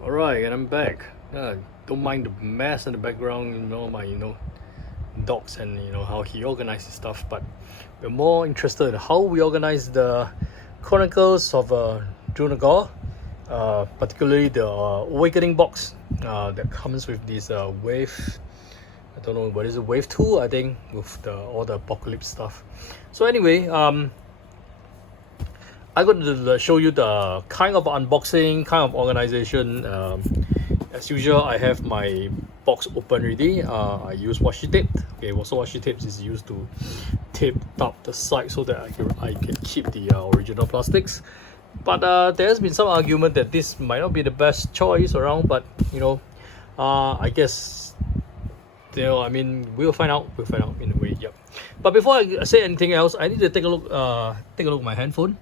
Alright, and I'm back. Don't mind the mess in the background, my dogs and how he organizes stuff, but we're more interested in how we organize the Chronicles of Drunagor, particularly the Awakening box that comes with this wave. I don't know what is it, wave 2, I think, with all the apocalypse stuff. So anyway, I'm going to show you the kind of unboxing, kind of organization. As usual, I have my box open already. I use washi tape. Okay, also washi tape is used to tape up the side so that I can keep the original plastics. But there has been some argument that this might not be the best choice around. But I guess I mean, we'll find out. We'll find out in a way. Yep. But before I say anything else, I need to take a look. Take a look at my handphone.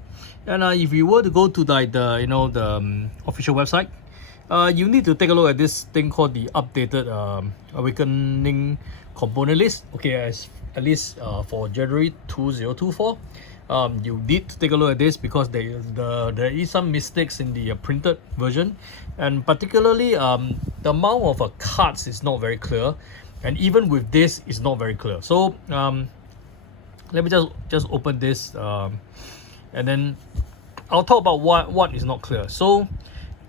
And if you were to go to the official website, you need to take a look at this thing called the updated Awakening component list. Okay, at least for January 2024, you need to take a look at this because there is some mistakes in the printed version, and particularly the amount of cards is not very clear, and even with this, it's not very clear. So let me just open this. And then I'll talk about what is not clear. So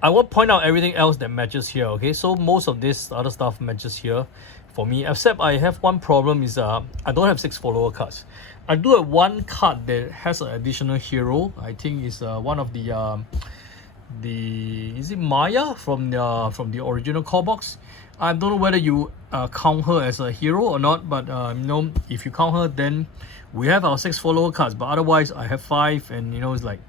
I will point out everything else that matches here. Okay, so most of this other stuff matches here for me, except I have one problem is I don't have 6 follower cards. I do have one card that has an additional hero. I think is one of the is it Maya from the original core box. I don't know whether you count her as a hero or not, but if you count her, then we have our 6 follower cards. But otherwise, I have 5, and it's like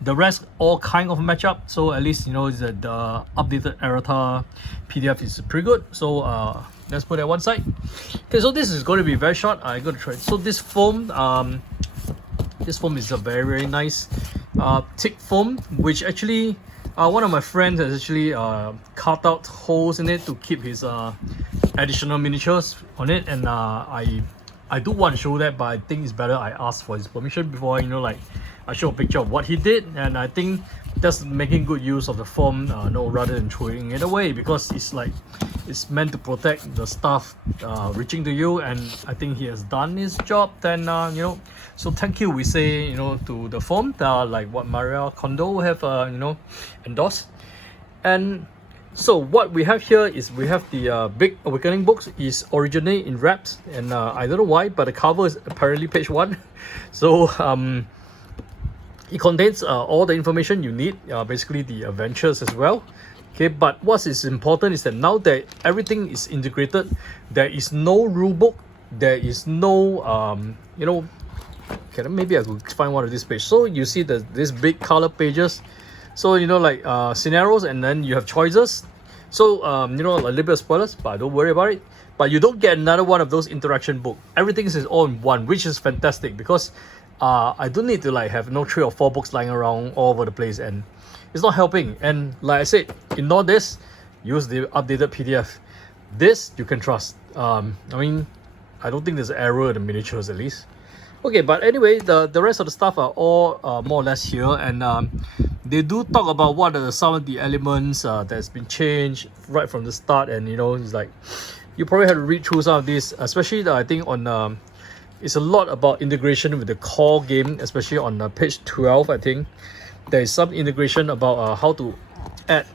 the rest all kind of match up. So at least is that the updated errata PDF is pretty good. So let's put that one side. Okay, so this is going to be very short. I'm going to try. So this foam is a very, very nice thick foam, which actually one of my friends has actually cut out holes in it to keep his additional miniatures on it, and I do want to show that, but I think it's better I ask for his permission before I show a picture of what he did. And I think that's making good use of the foam, rather than throwing it away, because it's meant to protect the stuff reaching to you, and I think he has done his job. Then so thank you we say to the foam, like what Maria Kondo have endorsed. And so what we have here is we have the big Awakening books is originally in wraps, and I don't know why, but the cover is apparently page 1. So it contains all the information you need, basically the adventures as well. Okay, but what is important is that now that everything is integrated, there is no rule book, there is no okay, maybe I could find one of these pages. So you see this big color pages. So like scenarios, and then you have choices. So a little bit of spoilers, but don't worry about it. But you don't get another one of those interaction book. Everything is all in one, which is fantastic, because I don't need to have 3 or 4 books lying around all over the place, and it's not helping. And like I said, ignore this, use the updated PDF. This you can trust. I mean, I don't think there's an error in the miniatures, at least. Okay, but anyway, the rest of the stuff are all more or less here, and they do talk about what are some of the elements that's been changed right from the start. And it's like you probably have to read through some of this, especially I think on it's a lot about integration with the core game, especially on page 12. I think there is some integration about how to add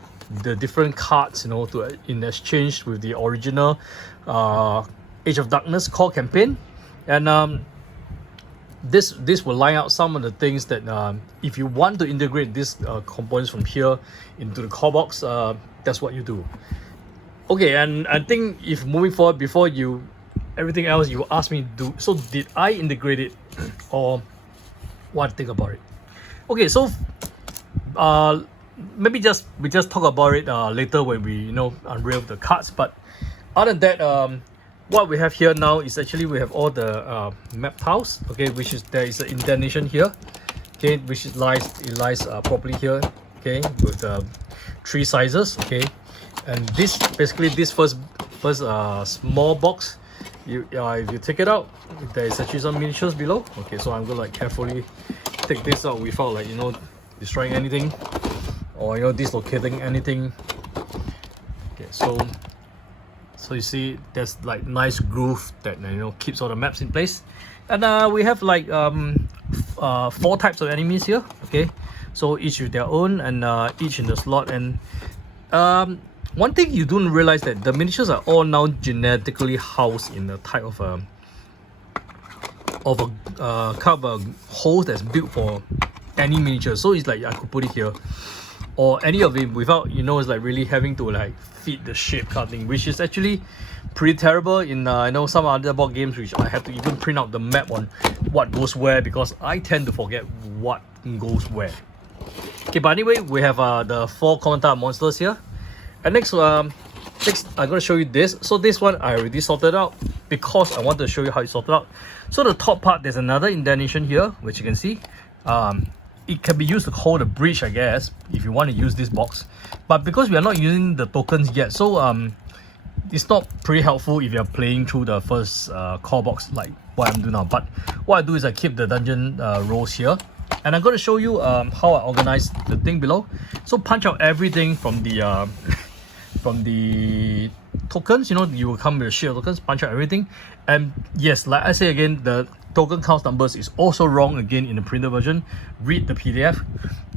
the different cards in exchange with the original Age of Darkness core campaign. And this will line out some of the things that if you want to integrate these components from here into the core box, that's what you do. Okay, and I think if moving forward, before everything else you ask me to do, so did I integrate it or what to think about it? Okay, so maybe we just talk about it later when we unveil the cards. But other than that, what we have here now is actually we have all the map tiles. Okay, which is there is an indentation here. Okay, which lies properly here. Okay, with 3 sizes. Okay, and this basically this first small box, if you take it out, there is actually some miniatures below. Okay, so I'm gonna carefully take this out without destroying anything or dislocating anything Okay, so you see there's like nice groove that keeps all the maps in place. And we have like 4 types of enemies here. Okay, so each with their own, and each in the slot. And one thing you don't realize that the miniatures are all now genetically housed in a type of a kind of a host that's built for any miniature. So it's like I could put it here, or any of it without it's like really having to like fit the shape kind of thing, which is actually pretty terrible in I know some other board games which I have to even print out the map on what goes where, because I tend to forget what goes where. Okay, but anyway, we have the 4 common type monsters here. And next I'm gonna show you this. So this one I already sorted out because I want to show you how it's sorted out. So the top part, there's another indentation here, which you can see. It can be used to hold a bridge, I guess, if you want to use this box. But because we are not using the tokens yet, so it's not pretty helpful if you're playing through the first core box like what I'm doing now. But what I do is I keep the dungeon rows here, and I'm going to show you how I organize the thing below. So punch out everything from the tokens. You will come with a sheet of tokens, punch out everything. And yes, like I say again, the token count numbers is also wrong again in the printed version. Read the PDF.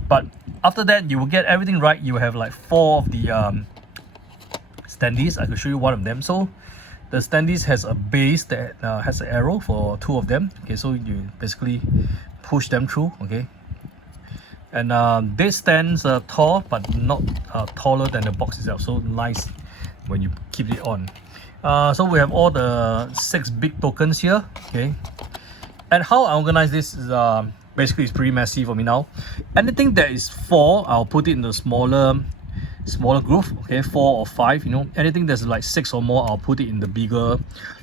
But after that, you will get everything right. You will have like 4 of the standees. I can show you one of them. So the standees has a base that has an arrow for 2 of them. Okay, so you basically push them through. Okay, and this stands tall, but not taller than the box itself. So nice when you keep it on. So we have all the 6 big tokens here. Okay, and how I organize this is basically it's pretty messy for me now. Anything that is 4, I'll put it in the smaller groove. Okay, 4 or 5. Anything that's like 6 or more, I'll put it in the bigger,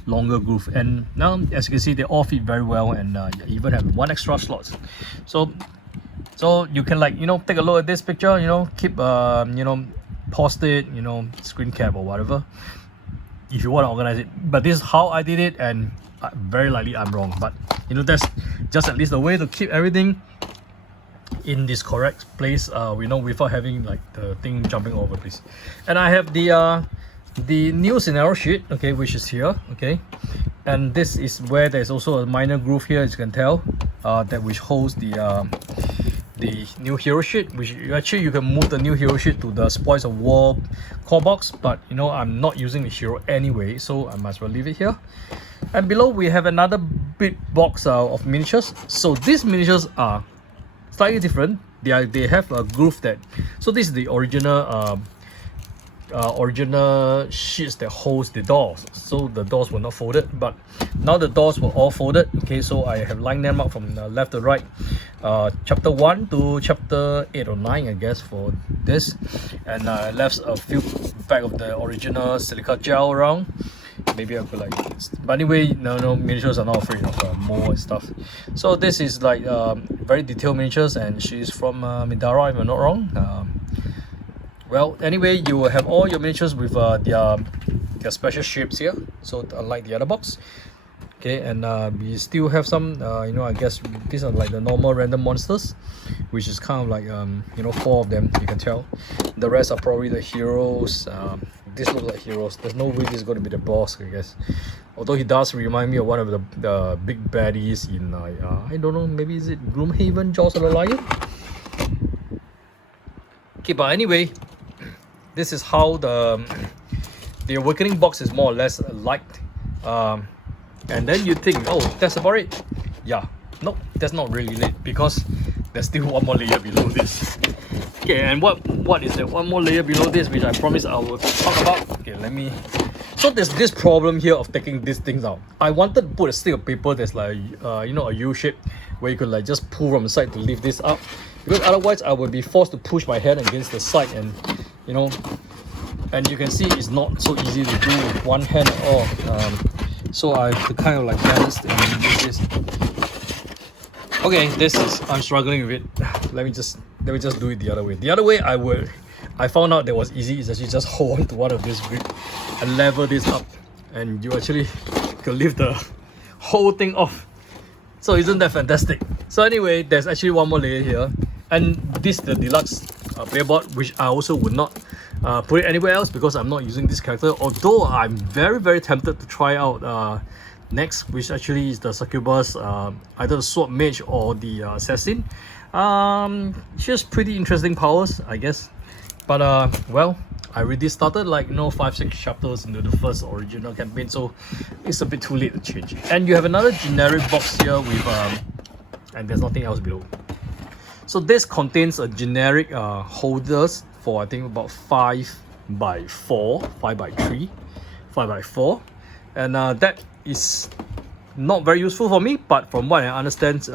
longer groove. And now, as you can see, they all fit very well, and you even have 1 extra slot. So you can like take a look at this picture. Keep post it, screen cap or whatever, if you want to organize it. But this is how I did it, and very likely I'm wrong, but that's just at least a way to keep everything in this correct place, without having like the thing jumping over, please. And I have the new scenario sheet, okay, which is here. Okay, and this is where there's also a minor groove here, as you can tell, that which holds the new hero sheet, which you can move the new hero sheet to the Spoils of War core box. But I'm not using the hero anyway, so I might as well leave it here. And below we have another big box of miniatures. So these miniatures are slightly different. They have a groove that, so this is the original sheets that holds the doors. So the doors were not folded, but now the doors were all folded. Okay, so I have lined them up from left to right, chapter 1 to chapter 8 or 9, I guess, for this. And I left a few back of the original silica gel around. Maybe I could like, but anyway, no miniatures are not afraid of more and stuff. So this is like very detailed miniatures, and she's from Midara, if I'm not wrong. Well, anyway, you will have all your miniatures with their special shapes here. So unlike the other box. Okay, and we still have some I guess these are like the normal random monsters, which is kind of like 4 of them, you can tell. The rest are probably the heroes. This looks like heroes. There's no way this is going to be the boss, I guess. Although he does remind me of one of the big baddies in I don't know, maybe is it Gloomhaven, Jaws of the Lion? Okay, but anyway, this is how the Awakening box is more or less liked. And then you think, oh, that's about it. Yeah, no, that's not really it, because there's still one more layer below this. Okay, and what is that one more layer below this, which I promise I will talk about. Okay, let me. So there's this problem here of taking these things out. I wanted to put a stick of paper that's like a U shape, where you could like just pull from the side to lift this up, because otherwise I would be forced to push my hand against the side, and and you can see it's not so easy to do with one hand at all. So I have to kind of like balance and use this. Okay, I'm struggling with it. Let me just do it the other way. The other way I found out that was easy, is actually just hold on to one of this grip and lever this up, and you actually can lift the whole thing off. So isn't that fantastic? So anyway, there's actually one more layer here, and this is the deluxe player board, which I also would not put it anywhere else because I'm not using this character, although I'm very tempted to try out next, which actually is the succubus, either the sword mage or the assassin. She has pretty interesting powers, I guess, but well, I already started like 5-6 chapters into the first original campaign, so it's a bit too late to change. And you have another generic box here with and there's nothing else below. So this contains a generic holders for I think about 5x4, 5x3, 5x4, and that is not very useful for me, but from what I understand,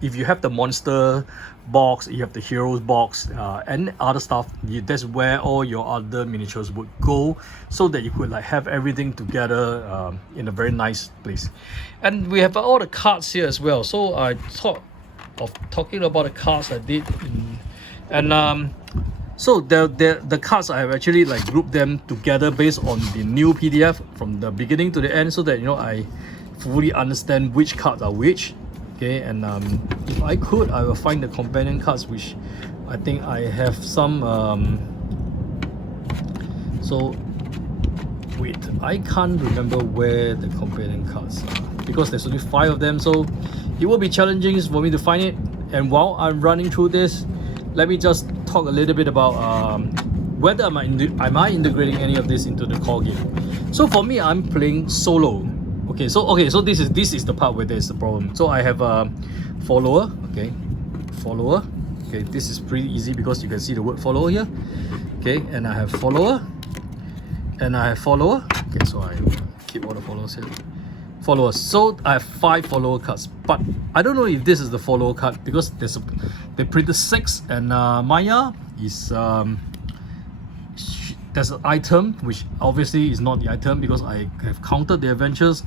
if you have the monster box, you have the heroes box, and other stuff, that's where all your other miniatures would go, so that you could like have everything together in a very nice place. And we have all the cards here as well, so I thought of talking about the cards I did so the cards I have actually like grouped them together based on the new PDF from the beginning to the end, so that I fully understand which cards are which. Okay, and if I could, I will find the companion cards, which I think I have some. So wait, I can't remember where the companion cards are because there's only 5 of them, so it will be challenging for me to find it. And while I'm running through this, let me just talk a little bit about whether am I integrating any of this into the core game. So for me, I'm playing solo. Okay, so this is the part where there's the problem. So I have a follower. Okay, follower. Okay, this is pretty easy because you can see the word follower here. Okay, and I have follower, and I have follower. Okay, so I keep all the followers here. Followers. So I have 5 follower cards, but I don't know if this is the follower card because they printed 6, and Maya is there's an item which obviously is not the item because I have counted the adventures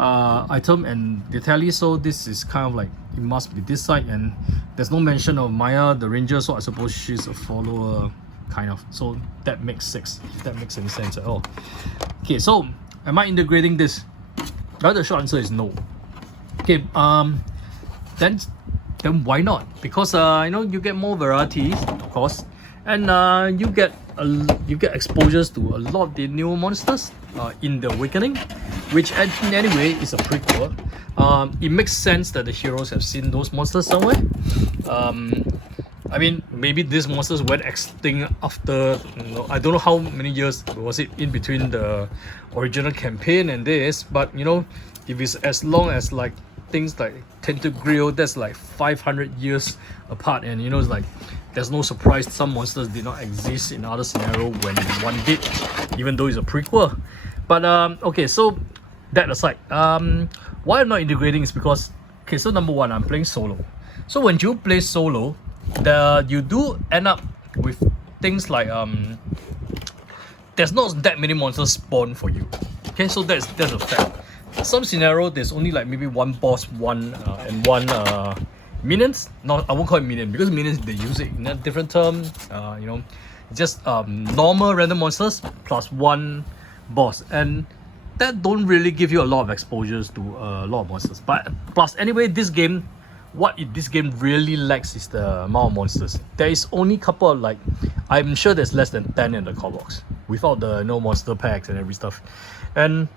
item and the tally, so this is kind of like it must be this side, and there's no mention of Maya the ranger, so I suppose she's a follower kind of, so that makes 6, if that makes any sense at all. Okay, so am I integrating this? Well, the short answer is no. Okay, then why not? Because you get more varieties, of course, and you get exposures to a lot of the new monsters in the Awakening, which in any way is a prequel. It makes sense that the heroes have seen those monsters somewhere. I mean, maybe these monsters went extinct after, I don't know how many years was it in between the original campaign and this, but if it's as long as like things like Tentagrill, that's like 500 years apart, and it's like there's no surprise some monsters did not exist in other scenario when one did, even though it's a prequel. But okay, so that aside, why I'm not integrating is because, okay, so number one, I'm playing solo. So when you play solo, you do end up with things like there's not that many monsters spawn for you. Okay, so that's a fact. Some scenario there's only like maybe one boss, and one minions. No, I won't call it minion because minions they use it in a different term. Just normal random monsters plus one boss, and that don't really give you a lot of exposures to a lot of monsters. But plus anyway, this game really lacks is the amount of monsters. There is only a couple of, like, I'm sure there's less than 10 in the core box without the monster packs and every stuff, and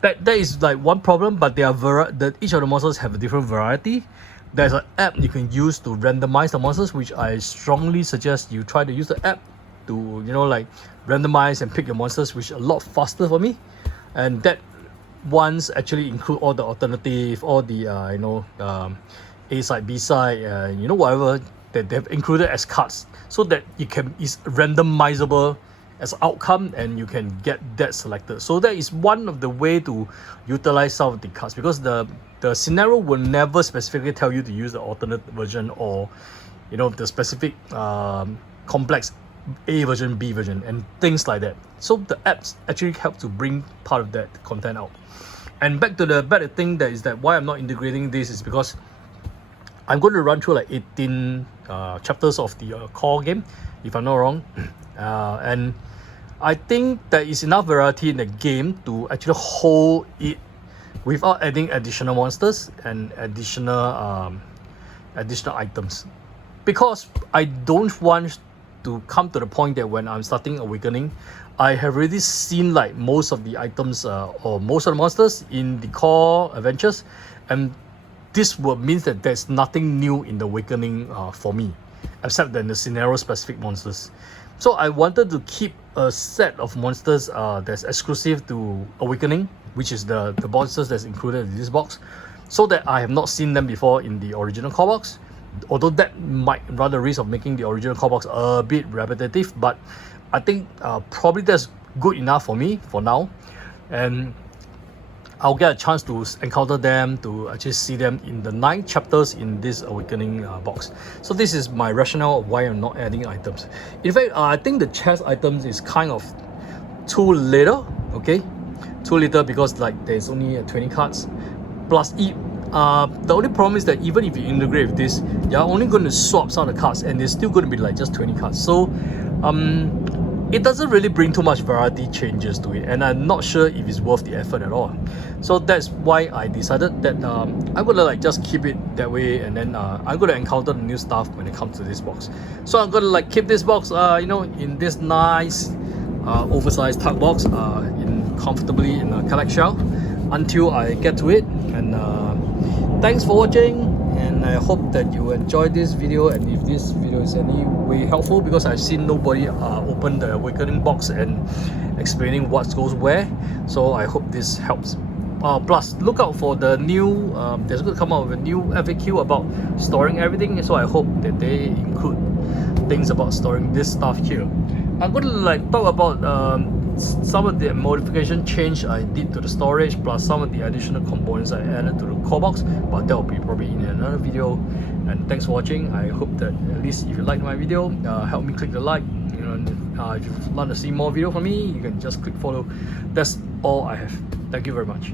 that is like one problem. But there are each of the monsters have a different variety. There's an app you can use to randomize the monsters, which I strongly suggest you try to use the app to like randomize and pick your monsters, which is a lot faster for me. And that ones actually include all the alternative, all the A side, B side, whatever that they've included as cards, so that it's randomizable as outcome, and you can get that selected. So that is one of the way to utilize some of the cards, because the scenario will never specifically tell you to use the alternate version or the specific complex A version, B version, and things like that. So the apps actually help to bring part of that content out. And back to the better thing that why I'm not integrating this is because I'm going to run through like 18 chapters of the core game, if I'm not wrong, and I think there is enough variety in the game to actually hold it without adding additional monsters and additional items, because I don't want to come to the point that when I'm starting Awakening, I have already seen like most of the items or most of the monsters in the core adventures, and this would means that there's nothing new in the Awakening for me, except than the scenario specific monsters. So I wanted to keep a set of monsters that's exclusive to Awakening, which is the monsters that's included in this box, so that I have not seen them before in the original core box. Although that might run the risk of making the original core box a bit repetitive, but I think probably that's good enough for me for now, and I'll get a chance to encounter them, to actually see them in the 9 chapters in this Awakening box. So this is my rationale of why I'm not adding items. In fact, I think the chest items is kind of too little, okay? Too little because like there's only 20 cards. Plus, the only problem is that even if you integrate with this, you're only going to swap some of the cards and it's still going to be like just 20 cards. So, it doesn't really bring too much variety changes to it, and I'm not sure if it's worth the effort at all. So that's why I decided that I'm gonna like just keep it that way, and then I'm gonna encounter the new stuff when it comes to this box. So I'm gonna like keep this box, you know, in this nice oversized tug box, comfortably in a collect shell until I get to it. And thanks for watching, and I hope that you enjoyed this video. And if this video is any way helpful, because I've seen nobody open the Awakening box and explaining what goes where, so I hope this helps. Plus, look out for the new, there's going to come out with a new FAQ about storing everything, so I hope that they include things about storing this stuff here. I'm going to like talk about some of the modification change I did to the storage, plus some of the additional components I added to the core box, but that will be probably in another video. And thanks for watching. I hope that at least if you liked my video, help me click the like. You know, if you want to see more video from me, you can just click follow. That's all I have. Thank you very much.